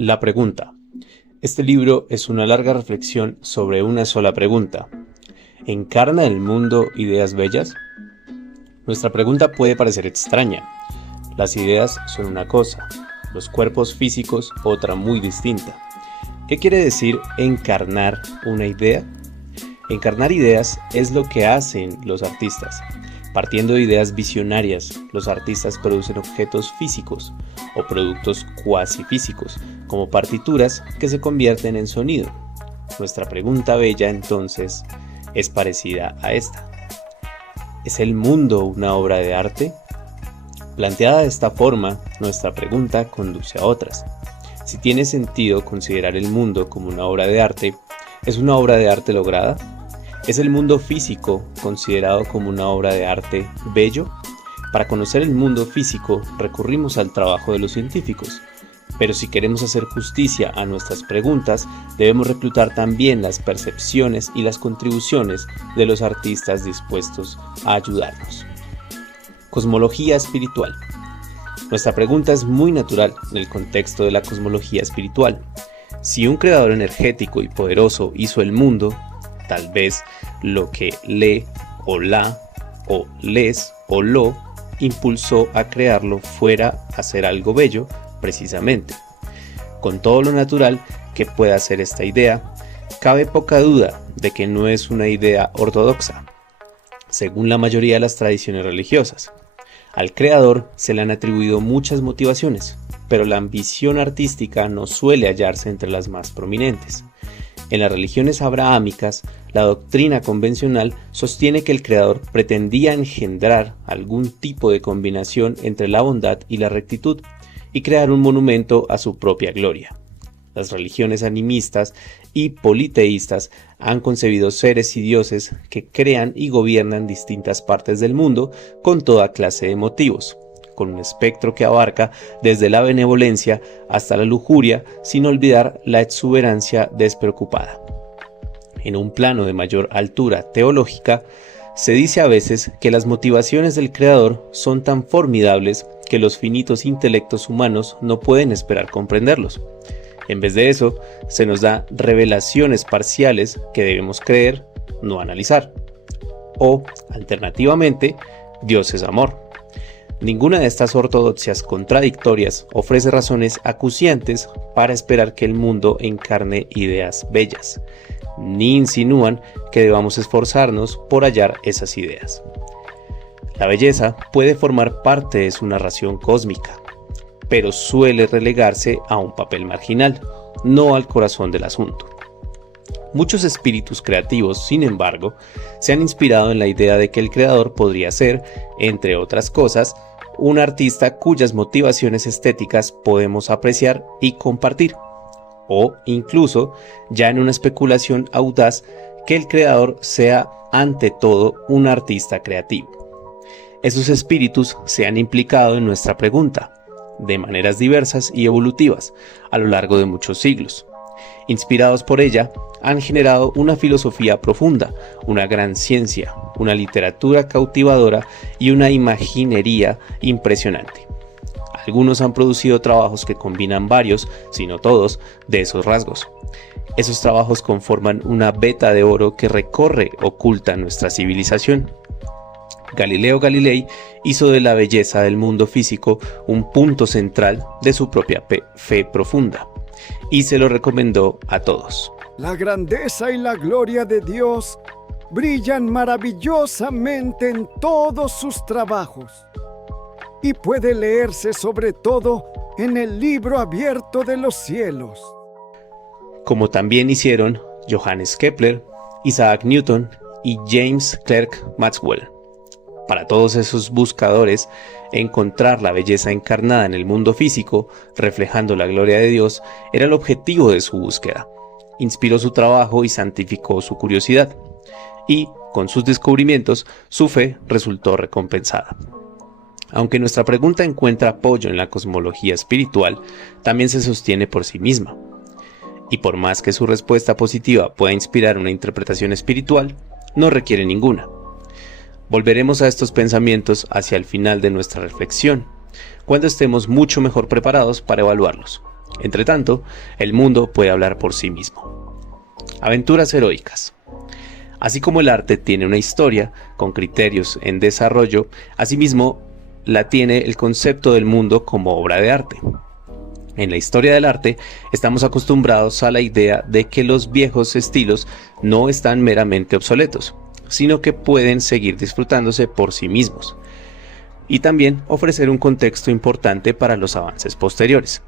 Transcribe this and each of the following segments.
La pregunta. Este libro es una larga reflexión sobre una sola pregunta. ¿Encarna el mundo ideas bellas? Nuestra pregunta puede parecer extraña. Las ideas son una cosa, los cuerpos físicos otra muy distinta. ¿Qué quiere decir encarnar una idea? Encarnar ideas es lo que hacen los artistas. Partiendo de ideas visionarias, los artistas producen objetos físicos o productos cuasi físicos, como partituras que se convierten en sonido. Nuestra pregunta bella entonces es parecida a esta. ¿Es el mundo una obra de arte? Planteada de esta forma, nuestra pregunta conduce a otras. Si tiene sentido considerar el mundo como una obra de arte, ¿es una obra de arte lograda? ¿Es el mundo físico considerado como una obra de arte bello? Para conocer el mundo físico recurrimos al trabajo de los científicos, pero si queremos hacer justicia a nuestras preguntas, debemos reclutar también las percepciones y las contribuciones de los artistas dispuestos a ayudarnos. Cosmología espiritual. Nuestra pregunta es muy natural en el contexto de la cosmología espiritual. Si un creador energético y poderoso hizo el mundo, tal vez lo que le o la o les o lo impulsó a crearlo fuera a hacer algo bello precisamente. Con todo lo natural que pueda ser esta idea, cabe poca duda de que no es una idea ortodoxa, según la mayoría de las tradiciones religiosas. Al creador se le han atribuido muchas motivaciones, pero la ambición artística no suele hallarse entre las más prominentes. En las religiones abrahámicas, la doctrina convencional sostiene que el creador pretendía engendrar algún tipo de combinación entre la bondad y la rectitud y crear un monumento a su propia gloria. Las religiones animistas y politeístas han concebido seres y dioses que crean y gobiernan distintas partes del mundo con toda clase de motivos, con un espectro que abarca desde la benevolencia hasta la lujuria, sin olvidar la exuberancia despreocupada. En un plano de mayor altura teológica, se dice a veces que las motivaciones del Creador son tan formidables que los finitos intelectos humanos no pueden esperar comprenderlos. En vez de eso, se nos da revelaciones parciales que debemos creer, no analizar. O, alternativamente, Dios es amor. Ninguna de estas ortodoxias contradictorias ofrece razones acuciantes para esperar que el mundo encarne ideas bellas, ni insinúan que debamos esforzarnos por hallar esas ideas. La belleza puede formar parte de su narración cósmica, pero suele relegarse a un papel marginal, no al corazón del asunto. Muchos espíritus creativos, sin embargo, se han inspirado en la idea de que el creador podría ser, entre otras cosas, un artista cuyas motivaciones estéticas podemos apreciar y compartir, o incluso, ya en una especulación audaz, que el creador sea ante todo un artista creativo. Esos espíritus se han implicado en nuestra pregunta, de maneras diversas y evolutivas, a lo largo de muchos siglos. Inspirados por ella, han generado una filosofía profunda, una gran ciencia, una literatura cautivadora y una imaginería impresionante. Algunos han producido trabajos que combinan varios, si no todos, de esos rasgos. Esos trabajos conforman una veta de oro que recorre oculta nuestra civilización. Galileo Galilei hizo de la belleza del mundo físico un punto central de su propia fe profunda, y se lo recomendó a todos. La grandeza y la gloria de Dios brillan maravillosamente en todos sus trabajos, y puede leerse sobre todo en el libro abierto de los cielos. Como también hicieron Johannes Kepler, Isaac Newton y James Clerk Maxwell. Para todos esos buscadores, encontrar la belleza encarnada en el mundo físico, reflejando la gloria de Dios, era el objetivo de su búsqueda. Inspiró su trabajo y santificó su curiosidad. Y, con sus descubrimientos, su fe resultó recompensada. Aunque nuestra pregunta encuentra apoyo en la cosmología espiritual, también se sostiene por sí misma. Y por más que su respuesta positiva pueda inspirar una interpretación espiritual, no requiere ninguna. Volveremos a estos pensamientos hacia el final de nuestra reflexión, cuando estemos mucho mejor preparados para evaluarlos. Entretanto, el mundo puede hablar por sí mismo. Aventuras heroicas. Así como el arte tiene una historia con criterios en desarrollo, asimismo la tiene el concepto del mundo como obra de arte. En la historia del arte estamos acostumbrados a la idea de que los viejos estilos no están meramente obsoletos, sino que pueden seguir disfrutándose por sí mismos, y también ofrecer un contexto importante para los avances posteriores.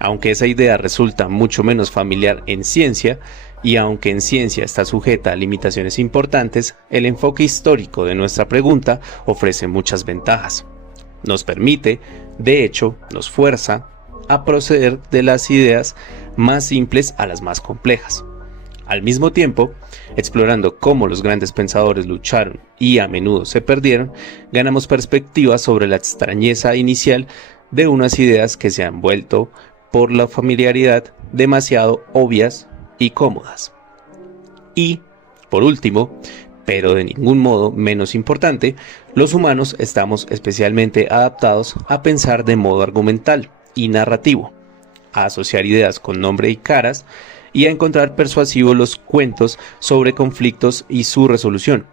Aunque esa idea resulta mucho menos familiar en ciencia, y aunque en ciencia está sujeta a limitaciones importantes, el enfoque histórico de nuestra pregunta ofrece muchas ventajas. Nos permite, de hecho, nos fuerza a proceder de las ideas más simples a las más complejas. Al mismo tiempo, explorando cómo los grandes pensadores lucharon y a menudo se perdieron, ganamos perspectivas sobre la extrañeza inicial de unas ideas que se han vuelto, por la familiaridad, demasiado obvias y cómodas. Y, por último, pero de ningún modo menos importante, los humanos estamos especialmente adaptados a pensar de modo argumental y narrativo, a asociar ideas con nombre y caras, y a encontrar persuasivos los cuentos sobre conflictos y su resolución,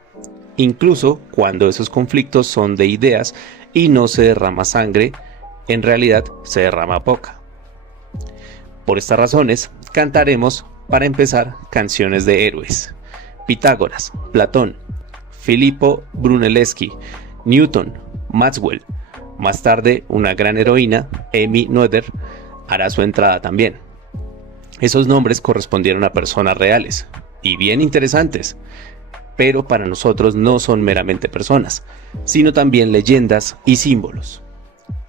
incluso cuando esos conflictos son de ideas y no se derrama sangre, en realidad se derrama poca. Por estas razones, cantaremos, para empezar, canciones de héroes. Pitágoras, Platón, Filippo Brunelleschi, Newton, Maxwell. Más tarde, una gran heroína, Amy Noether, hará su entrada también. Esos nombres correspondieron a personas reales, y bien interesantes, pero para nosotros no son meramente personas, sino también leyendas y símbolos.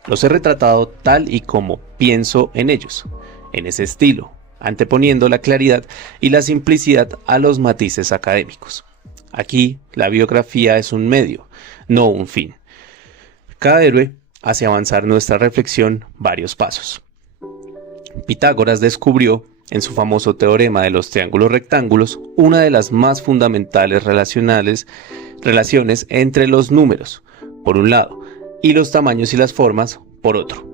Los he retratado tal y como pienso en ellos, en ese estilo, anteponiendo la claridad y la simplicidad a los matices académicos. Aquí, la biografía es un medio, no un fin. Cada héroe hace avanzar nuestra reflexión varios pasos. Pitágoras descubrió, en su famoso teorema de los triángulos rectángulos, una de las más fundamentales relaciones entre los números, por un lado, y los tamaños y las formas, por otro.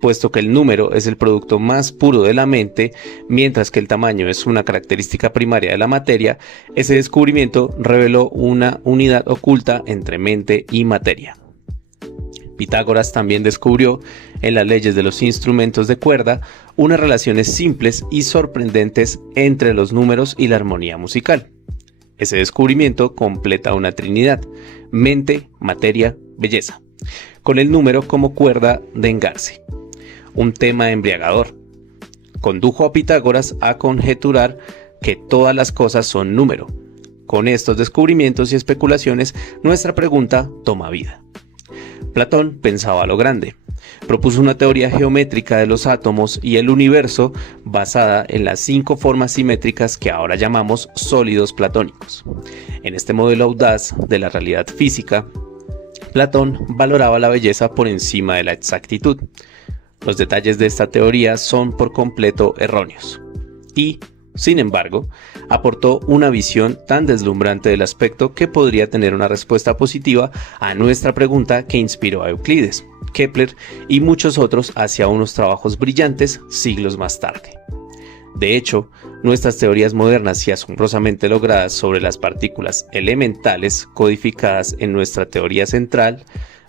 Puesto que el número es el producto más puro de la mente, mientras que el tamaño es una característica primaria de la materia, ese descubrimiento reveló una unidad oculta entre mente y materia. Pitágoras también descubrió, en las leyes de los instrumentos de cuerda, unas relaciones simples y sorprendentes entre los números y la armonía musical. Ese descubrimiento completa una trinidad: mente, materia, belleza, con el número como cuerda de engarce. Un tema embriagador. Condujo a Pitágoras a conjeturar que todas las cosas son número. Con estos descubrimientos y especulaciones, nuestra pregunta toma vida. Platón pensaba a lo grande. Propuso una teoría geométrica de los átomos y el universo basada en las 5 formas simétricas que ahora llamamos sólidos platónicos. En este modelo audaz de la realidad física, Platón valoraba la belleza por encima de la exactitud. Los detalles de esta teoría son por completo erróneos y, sin embargo, aportó una visión tan deslumbrante del aspecto que podría tener una respuesta positiva a nuestra pregunta que inspiró a Euclides, Kepler y muchos otros hacia unos trabajos brillantes siglos más tarde. De hecho, nuestras teorías modernas y asombrosamente logradas sobre las partículas elementales codificadas en nuestra teoría central,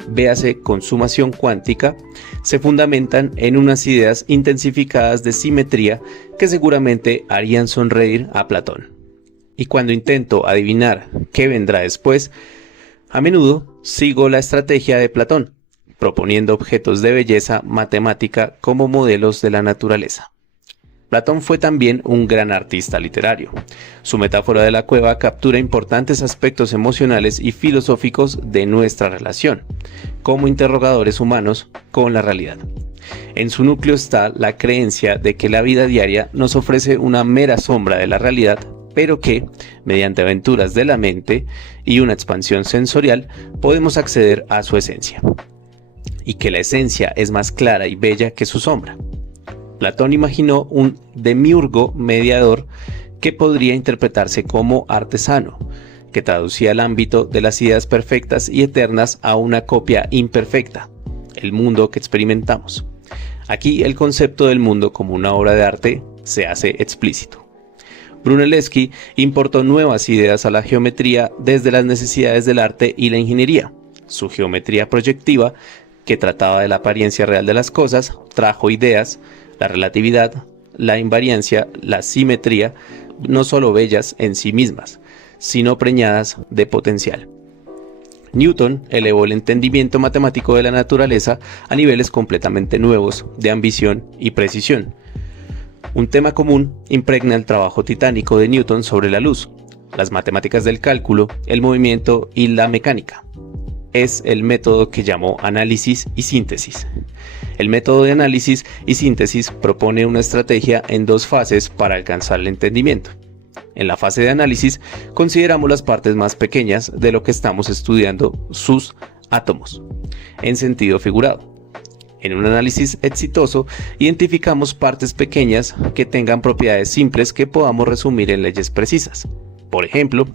véase consumación cuántica, se fundamentan en unas ideas intensificadas de simetría que seguramente harían sonreír a Platón. Y cuando intento adivinar qué vendrá después, a menudo sigo la estrategia de Platón, proponiendo objetos de belleza matemática como modelos de la naturaleza. Platón fue también un gran artista literario. Su metáfora de la cueva captura importantes aspectos emocionales y filosóficos de nuestra relación, como interrogadores humanos, con la realidad. En su núcleo está la creencia de que la vida diaria nos ofrece una mera sombra de la realidad, pero que, mediante aventuras de la mente y una expansión sensorial, podemos acceder a su esencia. Y que la esencia es más clara y bella que su sombra. Platón imaginó un demiurgo mediador que podría interpretarse como artesano, que traducía el ámbito de las ideas perfectas y eternas a una copia imperfecta, el mundo que experimentamos. Aquí el concepto del mundo como una obra de arte se hace explícito. Brunelleschi importó nuevas ideas a la geometría desde las necesidades del arte y la ingeniería. Su geometría proyectiva, que trataba de la apariencia real de las cosas, trajo ideas, la relatividad, la invariancia, la simetría, no solo bellas en sí mismas, sino preñadas de potencial. Newton elevó el entendimiento matemático de la naturaleza a niveles completamente nuevos de ambición y precisión. Un tema común impregna el trabajo titánico de Newton sobre la luz, las matemáticas del cálculo, el movimiento y la mecánica. Es el método que llamó análisis y síntesis. El método de análisis y síntesis propone una estrategia en dos fases para alcanzar el entendimiento. En la fase de análisis consideramos las partes más pequeñas de lo que estamos estudiando, sus átomos, en sentido figurado. En un análisis exitoso, identificamos partes pequeñas que tengan propiedades simples que podamos resumir en leyes precisas. Por ejemplo,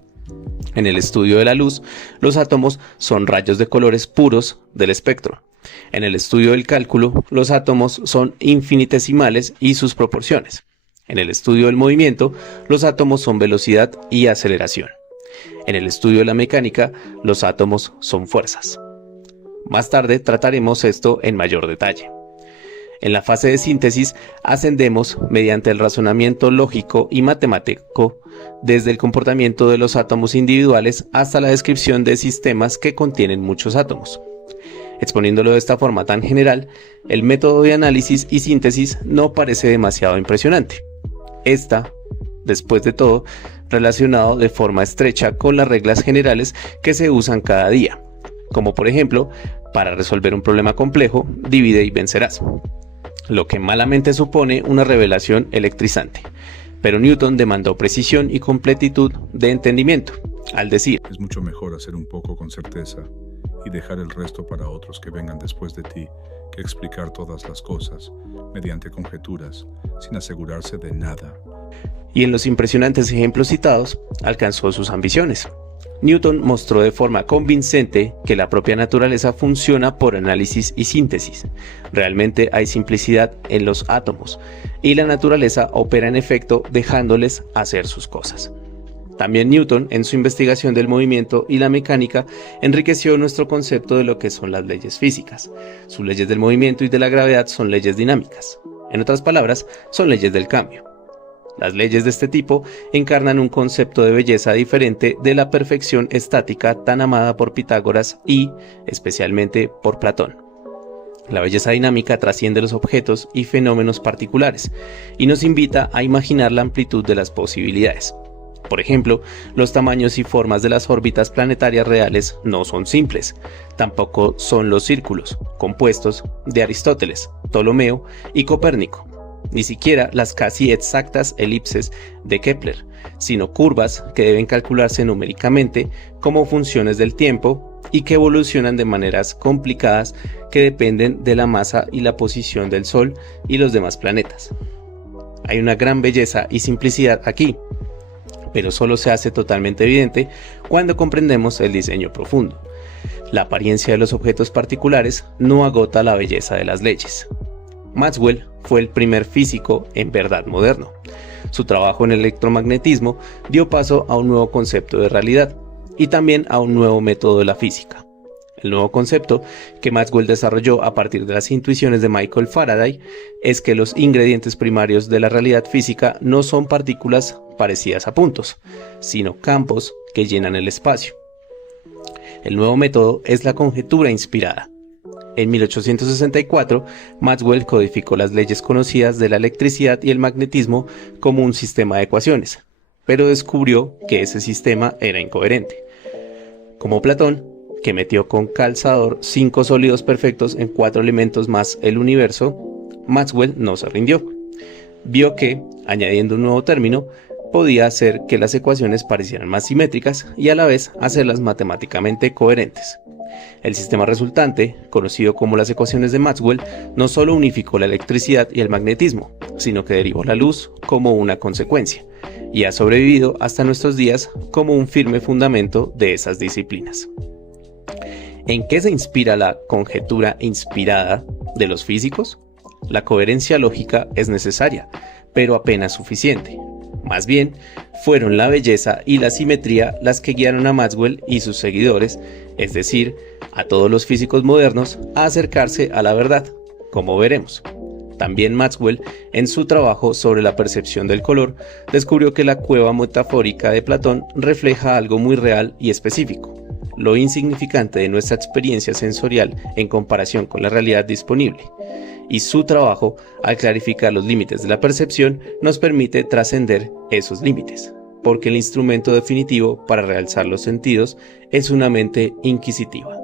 en el estudio de la luz, los átomos son rayos de colores puros del espectro. En el estudio del cálculo, los átomos son infinitesimales y sus proporciones. En el estudio del movimiento, los átomos son velocidad y aceleración. En el estudio de la mecánica, los átomos son fuerzas. Más tarde trataremos esto en mayor detalle. En la fase de síntesis ascendemos mediante el razonamiento lógico y matemático desde el comportamiento de los átomos individuales hasta la descripción de sistemas que contienen muchos átomos. Exponiéndolo de esta forma tan general, el método de análisis y síntesis no parece demasiado impresionante. Está, después de todo, relacionado de forma estrecha con las reglas generales que se usan cada día, como por ejemplo, para resolver un problema complejo, divide y vencerás, lo que malamente supone una revelación electrizante. Pero Newton demandó precisión y completitud de entendimiento, al decir: es mucho mejor hacer un poco con certeza y dejar el resto para otros que vengan después de ti, que explicar todas las cosas mediante conjeturas, sin asegurarse de nada. Y en los impresionantes ejemplos citados, alcanzó sus ambiciones. Newton mostró de forma convincente que la propia naturaleza funciona por análisis y síntesis. Realmente hay simplicidad en los átomos, y la naturaleza opera en efecto dejándoles hacer sus cosas. También Newton, en su investigación del movimiento y la mecánica, enriqueció nuestro concepto de lo que son las leyes físicas. Sus leyes del movimiento y de la gravedad son leyes dinámicas. En otras palabras, son leyes del cambio. Las leyes de este tipo encarnan un concepto de belleza diferente de la perfección estática tan amada por Pitágoras y, especialmente, por Platón. La belleza dinámica trasciende los objetos y fenómenos particulares y nos invita a imaginar la amplitud de las posibilidades. Por ejemplo, los tamaños y formas de las órbitas planetarias reales no son simples, tampoco son los círculos compuestos de Aristóteles, Ptolomeo y Copérnico, ni siquiera las casi exactas elipses de Kepler, sino curvas que deben calcularse numéricamente como funciones del tiempo y que evolucionan de maneras complicadas que dependen de la masa y la posición del Sol y los demás planetas. Hay una gran belleza y simplicidad aquí, pero solo se hace totalmente evidente cuando comprendemos el diseño profundo. La apariencia de los objetos particulares no agota la belleza de las leyes. Maxwell fue el primer físico en verdad moderno. Su trabajo en el electromagnetismo dio paso a un nuevo concepto de realidad y también a un nuevo método de la física. El nuevo concepto que Maxwell desarrolló a partir de las intuiciones de Michael Faraday es que los ingredientes primarios de la realidad física no son partículas parecidas a puntos, sino campos que llenan el espacio. El nuevo método es la conjetura inspirada. En 1864, Maxwell codificó las leyes conocidas de la electricidad y el magnetismo como un sistema de ecuaciones, pero descubrió que ese sistema era incoherente. Como Platón, que metió con calzador 5 sólidos perfectos en 4 elementos más el universo, Maxwell no se rindió. Vio que, añadiendo un nuevo término, podía hacer que las ecuaciones parecieran más simétricas y a la vez hacerlas matemáticamente coherentes. El sistema resultante, conocido como las ecuaciones de Maxwell, no solo unificó la electricidad y el magnetismo, sino que derivó la luz como una consecuencia, y ha sobrevivido hasta nuestros días como un firme fundamento de esas disciplinas. ¿En qué se inspira la conjetura inspirada de los físicos? La coherencia lógica es necesaria, pero apenas suficiente. Más bien, fueron la belleza y la simetría las que guiaron a Maxwell y sus seguidores, es decir, a todos los físicos modernos, a acercarse a la verdad, como veremos. También Maxwell, en su trabajo sobre la percepción del color, descubrió que la cueva metafórica de Platón refleja algo muy real y específico, lo insignificante de nuestra experiencia sensorial en comparación con la realidad disponible. Y su trabajo, al clarificar los límites de la percepción, nos permite trascender esos límites, porque el instrumento definitivo para realzar los sentidos es una mente inquisitiva.